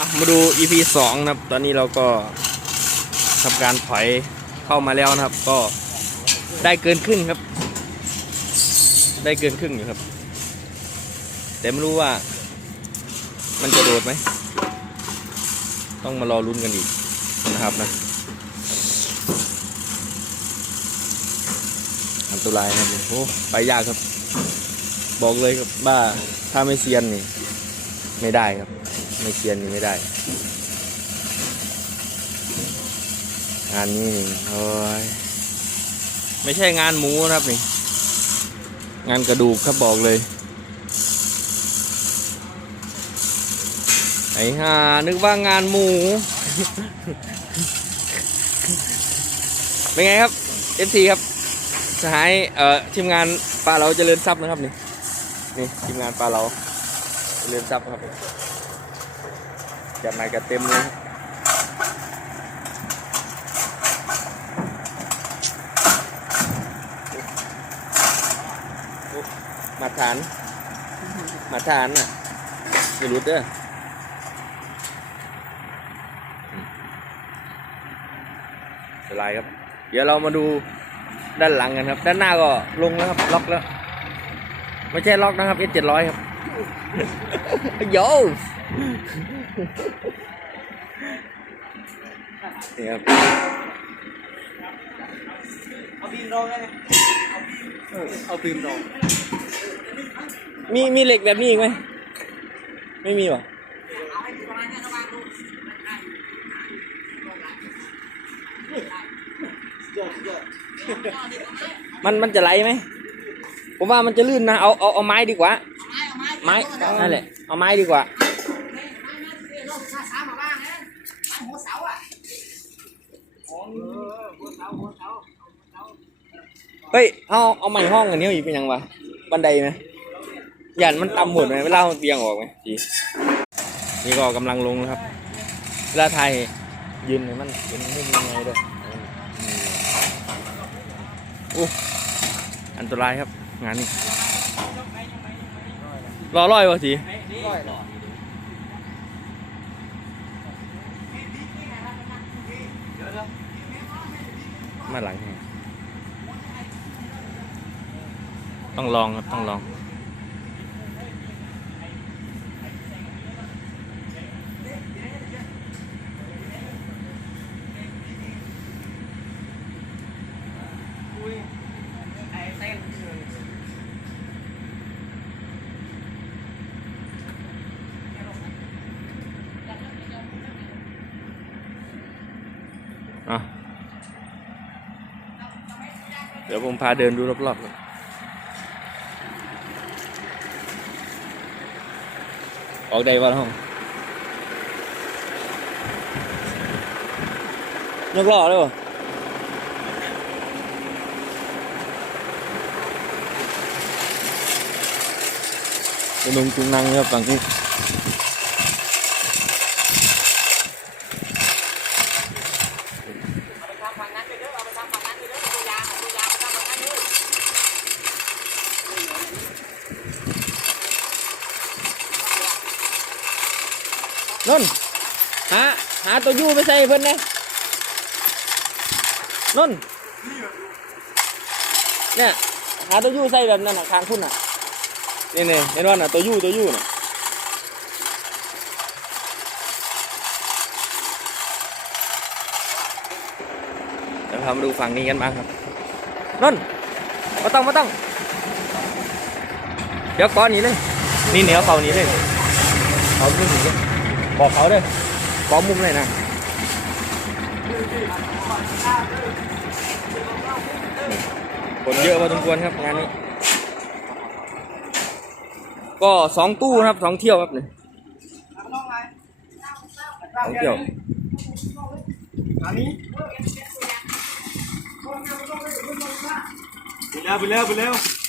มาดู EP สองนะครับ ตอนนี้เราก็ทำการถอยเข้ามาแล้วนะครับ ก็ได้เกินครึ่งครับ ได้เกินครึ่งอยู่ครับ แต่ไม่รู้ว่ามันจะโดดไหม ต้องมารอลุ้นกันอีกนะครับนะอันตรายนะครับโอ้ไปยากครับ บอกเลยครับว่าถ้าไม่เซียนนี่ ไม่ได้ครับ ไม่เซียนนี่ไม่ได้งานนี้นี่โอ้ยไม่ใช่งานหมูนะครับนี่ งานกระดูกครับบอกเลย ไอ้ห่านึกว่างานหมู เป็นไงครับ FC ครับสหายเอ่อทีมงานปลาเราเจริญทรัพย์นะครับนี่นี่ทีมงานปลาเราเจริญทรัพย์ครับ จัดมากันเต็มเลยมาทาน มาทานน่ะอย่าหลุดเด้อเป็นไรครับ เดี๋ยวเรามาดูด้านหลังกันครับ ด้านหน้าก็ลงแล้วครับ ล็อกแล้ว ไม่ใช่ล็อกนะครับ S เจ็ดร้อยครับโย นี่ครับเอาบีมรองได้ไหมเอาบีมรอง มีมีเหล็กแบบนี้อีกไหม ไม่มีหรอยอดยอดมันมันจะไหลไหม ผมว่ามันจะลื่นนะ เอาเอาเอาไม้ดีกว่า ไม้ นั่นแหละ เอาไม้ดีกว่า เฮ้ยเอาเอาใหม่ห้องอันนี้อีกเป็นยังวะบันไดไหมหยันมันต่ำหมดไหมเวลาเอาเตียงออกไหมทีนี่ก็กำลังลงนะครับ เวลาไทยยืนเนี่ยมันเป็นมุมยังไงด้วยอืมโอ้อันตรายครับ งานนี้รอร้อยวะที ร้อยหรอ มาหลังให้ต้องลองครับ ต้องลองไอ้เต้นอะเดี๋ยวผมพาเดินดูรอบๆก่อนออกได้วันห้องยกล้อเลยวะกระดุงจุงนังครับฝั่งนี้ เอาไปทำฝั่งนั้นไปเด้อเอาไปทำฝั่งนั้นไปเด้อตัวยางตัวยางไปทำฝั่งนั้นเลย นนหาหาตัวยูไปใส่เพิ่นเนะนนเนี่ยหาตัวยูใส่แบบนั้นน่ะคางคุณน่ะนี่นี่เห็นว่าน่ะตัวยูตัวยูน่ะเดี๋ยวพามาดูฝั่งนี้กันบ้างครับนนมาต้องมาต้องเดี๋ยวก้อนนี้เลยนี่เหนียวเขานี้เลยเขาขึ้นหนีเลย บอกเขาเลยก้อมุมเลยนะคนเยอะพอสมควรครับงานนี้ ก็สองตู้นะครับสองเที่ยวครับเนี่ยสองเที่ยวอันนี้ไปแล้วไปแล้วไปแล้ว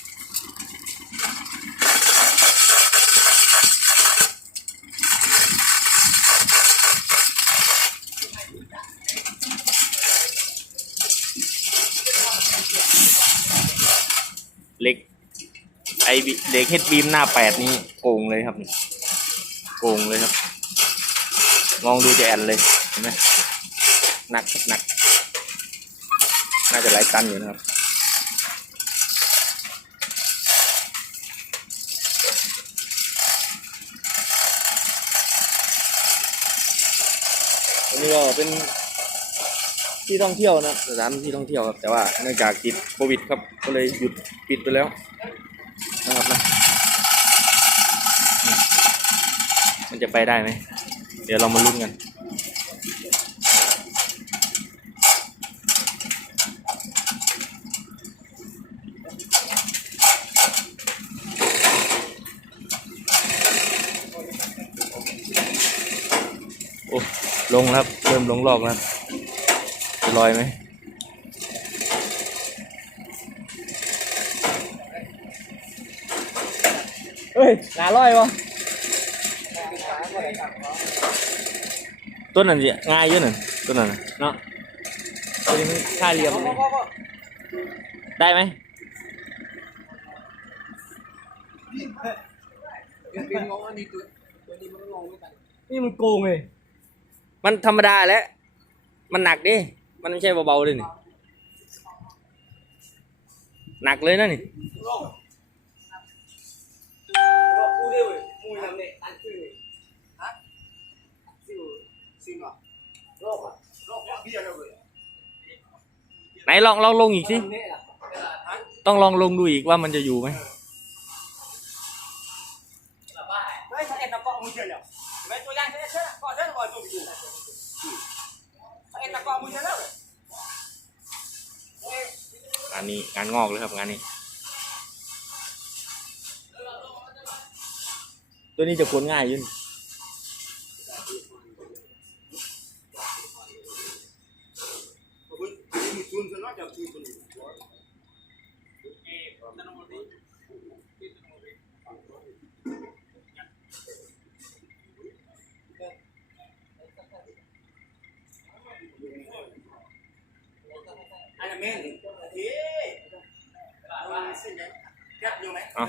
อบิเล็กเฮดบีมหน้าแปดนี้โกงเลยครับ โกงเลยครับ มองดูจะแอนเลยเห็นไหมหนักหนัก น่าจะหลายตันอยู่นะครับอันนี้ก็เป็นที่ท่องเที่ยวนะสถานที่ท่องเที่ยวครับ แต่ว่าเนื่องจากติดโควิดครับก็เลยหยุดปิดไปแล้ว นะครับนะมันจะไปได้ไหม เดี๋ยวเรามาลุ้นกันโอ้ลงครับ เริ่มลงลอกแล้วจะลอยไหม เฮ้ยหนาลอยวะต้นนั้นสิง่ายเยอะหนึ่งต้นนั้นน่ะเนาะตัวนี้มันค่าเรียมเลยได้ไหมเป็นงงอันนี้ตัวตัวนี้มันงงไม่กันนี่มันโกงเลยมันธรรมดาแหล้วมันหนักดิ มันไม่ใช่เบาๆเลยนี่ หนักเลยนะนี่งง เราพูดได้เว้ยมูยำเนี่ยอันคือฮะซิวซิงอะโรคอะโรคเบี้ยเลยเว้ยไหนลองลองลงอีกสิต้องลองลงดูอีกว่ามันจะอยู่ไหมเฮ้ยถ้าเอ็นตะกอมือเฉยแล้วไม่ตัวย่างเฉยเฉยก่อนเดี๋ยก่อนตัวอยู่เอ็นตะกอมือเฉยแล้วเว้ยงานนี้งานงอกเลยครับงานนี้ ตัวนี้จะขนง่ายอยุ่นอันนั้นแม่นเฮ้ยแคบอยู่ไหมเอา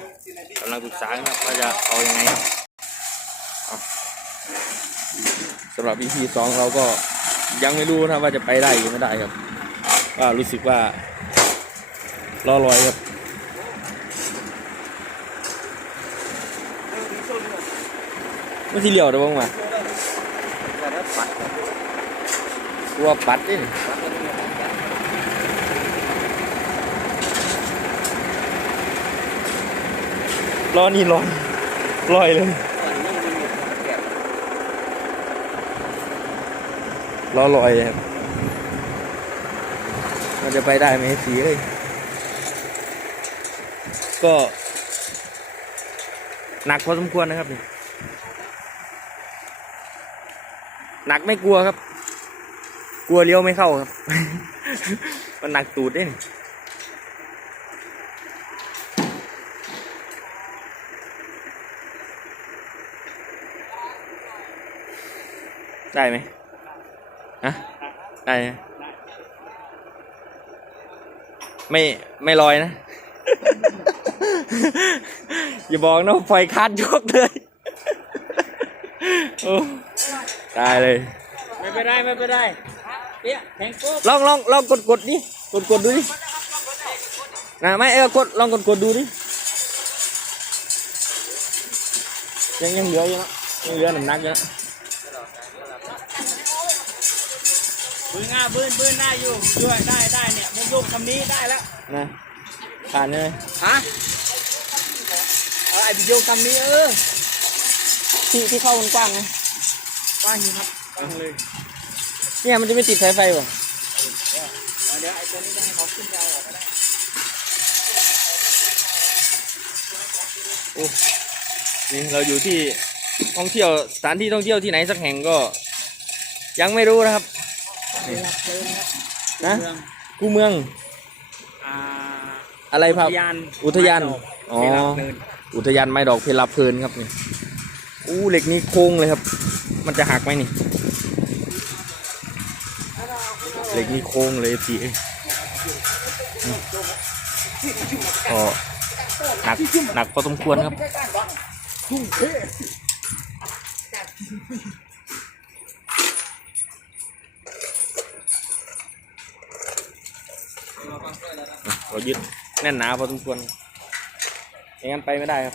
กำลังปรึกษากันครับว่าจะเอายังไงครับเอา สำหรับ EP สองเราก็ยังไม่รู้นะว่าจะไปได้หรือไม่ได้ครับว่ารู้สึกว่าล่อลอยครับไม่ที่เหลียวได้บ้างมากลัวปัดดิรอนี่ลอยลอยเลย รอลอยเลยครับ มันจะไปได้ไหมสีเลย ก็หนักพอสมควรนะครับนี่หนักไม่กลัวครับ กลัวเลี้ยวไม่เข้าครับ มันหนักตูดเด้นได้ไหม ฮะได้ไหมไม่ไม่ลอยนะ อย่าบอกนะว่าปล่อยคาดยกเลยโอ้ตายเลย ไม่เป็นไรไม่เป็นไรเปี้ยแข่งปุ๊บลองลองลองกดกดดิกดกดดูดินะไม่เออกดลองกดกดดูดิยังยังเหลืออยู่นะยังเหลือหนึ่งนักอยู่นะ บืนง่าบืนบืนได้อยู่ด้วยได้ได้เนี่ยมุกยุกคำนี้ได้แล้วนะผ่านใช่ไหมฮะเอาไอ้บิโยคำนี้เออที่ที่เข้ามันกว้างไหมว่างอยู่ครับว่างเลยเนี่ยมันจะไม่ติดสายไฟป่ะเดี๋ยวไอ้ตัวนี้จะให้เขาขึ้นไปเอาออกก็ได้โอ้นี่เราอยู่ที่ท่องเที่ยวสถานที่ท่องเที่ยวที่ไหนสักแห่งก็ ยังไม่รู้นะครับ นี่ครับเชิญครับนะเมืองกูเมือง อ่าอะไรครับ อุทยานอุทยาน อ๋อเนินอุทยานไม้ดอกเพลาเพลินครับนี่อู้เหล็กนี้โค้งเลยครับ มันจะหักไหมนี่ เหล็กนี้โค้งเลยพี่เอ้ยนี่ก็หนักหนักพอสมควรครับ ทุ่งเท เรายึดแน่นหนาพอสมควรไม่งั้นไปไม่ได้ครับ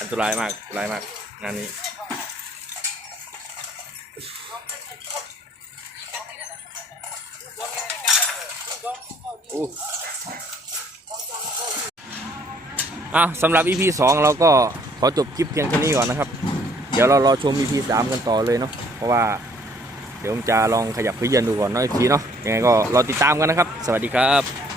อันตรายมากอันตรายมาก งานนี้อู้อะสำหรับ EP 2 เราก็ขอจบคลิปเพียงเท่านี้ก่อนนะครับ เดี๋ยวเรารอชม EP 3 กันต่อเลยเนาะเพราะว่า เดี๋ยวผมจะลองขยับขึ้นยืนดูก่อนน้อยทีเนาะยังไงก็รอติดตามกันนะครับ สวัสดีครับ